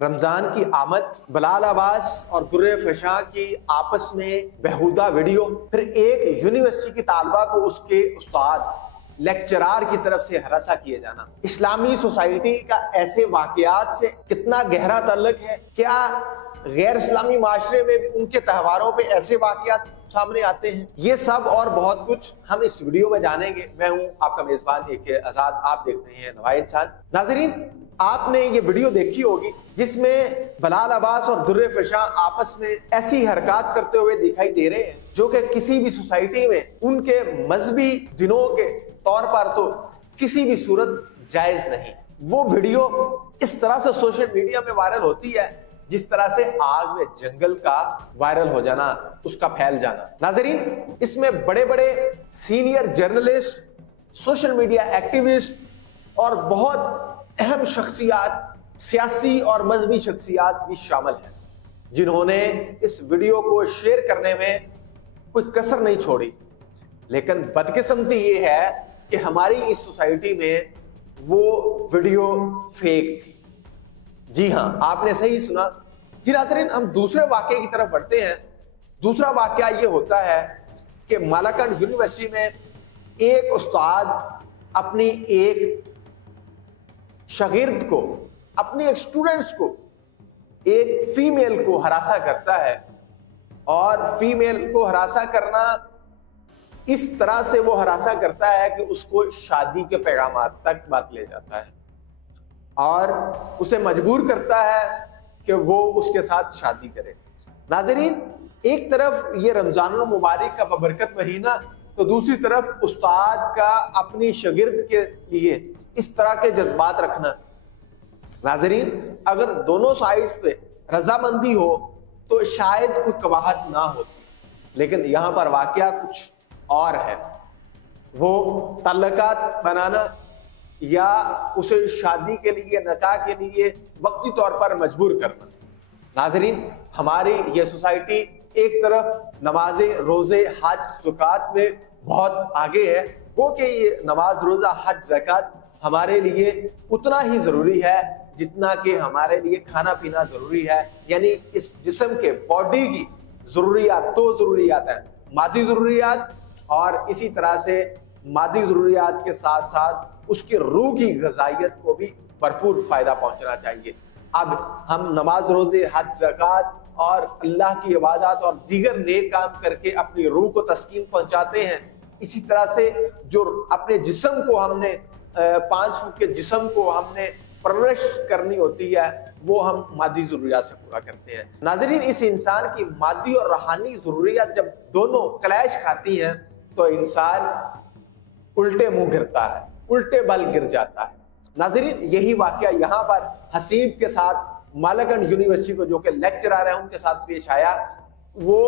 रमजान की आमद, बिलाल अब्बास और दुर्रे फशां की आपस में बेहुदा वीडियो, फिर एक यूनिवर्सिटी की तालबा को उसके उस्ताद लेक्चरार की तरफ से हरासा किए जाना। इस्लामी सोसाइटी का ऐसे वाकयात से कितना गहरा ताल्लुक है? क्या गैर इस्लामी माशरे में भी उनके त्योहारों पे ऐसे वाकयात सामने आते हैं? ये सब और बहुत कुछ हम इस वीडियो में जानेंगे। मैं हूं आपका मेजबान एक आजाद, आप देख रहे हैं नवाए इंसान। नाजरीन, आपने ये वीडियो देखी होगी जिसमें बिलाल अब्बास और दुर्रे फशां आपस में ऐसी हरकत करते हुए दिखाई दे रहे हैं जो कि किसी भी सोसाइटी में उनके मजहबी दिनों के तौर पर तो किसी भी सूरत जायज नहीं। वो वीडियो इस तरह से सोशल मीडिया में वायरल होती है जिस तरह से आग में जंगल का वायरल हो जाना, उसका फैल जाना। नाजरीन, इसमें बड़े बड़े senior journalist, social media activist और बहुत अहम शख्सियात, सियासी और मजहबी शख्सियात भी शामिल हैं जिन्होंने इस वीडियो को शेयर करने में कोई कसर नहीं छोड़ी। लेकिन बदकिस्मती ये है कि हमारी इस सोसाइटी में वो वीडियो फेक थी। जी हां, आपने सही सुना। जी नाज़रीन, हम दूसरे वाकये की तरफ बढ़ते हैं। दूसरा वाकया ये होता है कि मालाकंड यूनिवर्सिटी में एक उस्ताद अपनी एक शागिर्द को, अपनी एक स्टूडेंट्स को, एक फीमेल को हरासा करता है। और फीमेल को हरासा करना इस तरह से वो हरासा करता है कि उसको शादी के पैगामात तक बात ले जाता है और उसे मजबूर करता है कि वो उसके साथ शादी करे। नाजरीन, एक तरफ ये रमजानुल मुबारक का बबरकत महीना, तो दूसरी तरफ उस्ताद का अपनी शागिर्द के लिए इस तरह के जज्बात रखना। नाजरीन, अगर दोनों साइड्स पे रजामंदी हो तो शायद कोई कबाहत ना होती, लेकिन यहां पर वाकया कुछ और है। वो ताल्लुकात बनाना या उसे शादी के लिए, निकाह के लिए वक्ती तौर पर मजबूर करना। नाजरीन, हमारी ये सोसाइटी एक तरफ नमाजें, रोजे, हज, ज़कात में बहुत आगे है, वो कि ये नमाज, रोजा, हज, ज़कात हमारे लिए उतना ही जरूरी है जितना कि हमारे लिए खाना पीना जरूरी है। यानी इस जिस्म के, बॉडी की जरूरियात, दो जरूरियात हैं, मादी जरूरियात और इसी तरह से मादी जरूरियात के साथ साथ उसकी रूह की ग़िज़ाइयत को भी भरपूर फायदा पहुंचना चाहिए। अब हम नमाज, रोजे, हज, ज़कात और अल्लाह की इबादत और दीगर नेक काम करके अपनी रूह को तस्कीन पहुंचाते हैं। इसी तरह से जो अपने जिस्म को हमने 5 फुट के जिस्म को हमने परवरिश करनी होती है, वो हम मादी जरूरियात से पूरा करते हैं। नाजरीन, इस इंसान की मादी और रूहानी जरूरियात जब दोनों क्लैश खाती हैं तो इंसान उल्टे मुंह गिरता है, उल्टे बल गिर जाता है। नाजरीन, यही वाकया यहाँ पर हसीब के साथ मालाकंड यूनिवर्सिटी को, जो कि लेक्चरर है, उनके साथ पेश आया। वो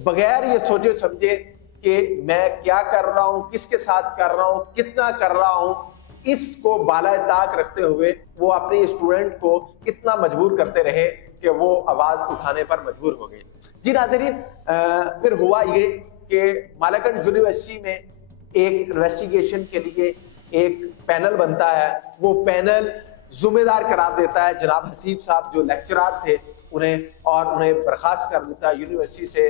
बगैर ये सोचे समझे कि मैं क्या कर रहा हूँ, किसके साथ कर रहा हूँ, कितना कर रहा हूँ, इसको बाला ताक रखते हुए वो अपने स्टूडेंट को इतना मजबूर करते रहे कि वो आवाज उठाने पर मजबूर हो गए। जी नाज़रीन, फिर हुआ ये कि मालाकंड यूनिवर्सिटी में एक इन्वेस्टिगेशन के लिए एक पैनल बनता है। वो पैनल जिम्मेदार करार देता है जनाब हसीब साहब, जो लेक्चरर थे, उन्हें बर्खास्त कर देता है, यूनिवर्सिटी से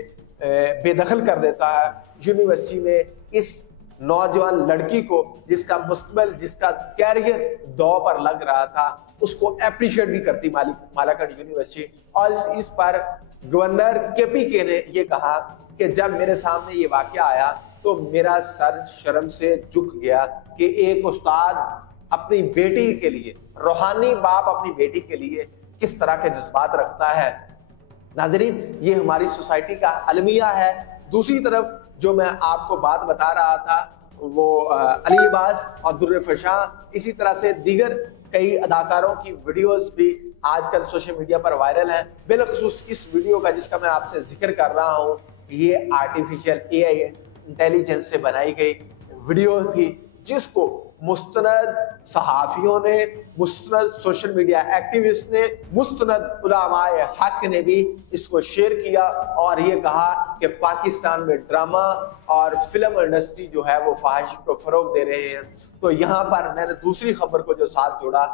बेदखल कर देता है। यूनिवर्सिटी में इस नौजवान लड़की को, जिसका मुस्तकबिल, जिसका कैरियर दौर पर लग रहा था, उसको अप्रिशिएट भी करती मालाकंड यूनिवर्सिटी। और इस पर गवर्नर KPK ने ये कहा कि जब मेरे सामने ये वाकया आया तो मेरा सर शर्म से झुक गया कि एक उस्ताद अपनी बेटी के लिए, रूहानी बाप अपनी बेटी के लिए किस तरह के जज्बात रखता है। नाजरीन, ये हमारी सोसाइटी का अलमिया है। दूसरी तरफ जो मैं आपको बात बता रहा था, वो अली अब्बास और दुर्रे फशां, इसी तरह से दीगर कई अदाकारों की वीडियोस भी आजकल सोशल मीडिया पर वायरल हैं। बिलखसूस इस वीडियो का जिसका मैं आपसे जिक्र कर रहा हूँ, ये आर्टिफिशियल AI इंटेलिजेंस से बनाई गई वीडियो थी, जिसको मुस्तनद सहाफियों ने, मुस्तनद सोशल मीडिया एक्टिविस्ट ने, मुस्तनद उलमाए हक ने भी इसको शेयर किया और ये कहा कि पाकिस्तान में ड्रामा और फिल्म इंडस्ट्री जो है वो फहाशी को फरोग दे रहे हैं। तो यहाँ पर मैंने दूसरी खबर को जो साथ जोड़ा,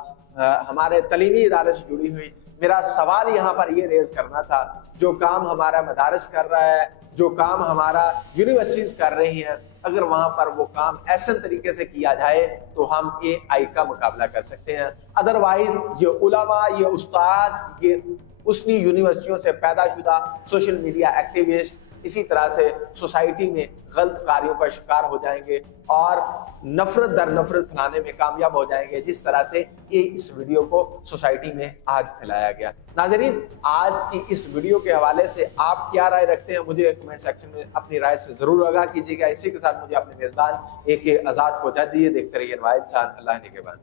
हमारे तलीमी इदारे से जुड़ी हुई मेरा सवाल यहाँ पर ये रेज करना था, जो काम हमारा मदारस कर रहा है, जो काम हमारा यूनिवर्सिटीज कर रही हैं, अगर वहां पर वो काम ऐसे तरीके से किया जाए तो हम AI का मुकाबला कर सकते हैं। अदरवाइज ये उलमा, ये उस्ताद, ये उसनी यूनिवर्सिटियों से पैदाशुदा सोशल मीडिया एक्टिविस्ट इसी तरह से सोसाइटी में गलत कार्यों का शिकार हो जाएंगे और नफरत दर नफरत फैलाने में कामयाब हो जाएंगे, जिस तरह से ये इस वीडियो को सोसाइटी में आज फैलाया गया। नाज़रीन, आज की इस वीडियो के हवाले से आप क्या राय रखते हैं, मुझे कमेंट सेक्शन में अपनी राय से जरूर आगाह कीजिएगा। इसी के साथ मुझे अपने मेजबान AK आजाद को इजाजत दीजिए। देखते रहिए नवाइद शान। अल्लाह ने के बाद।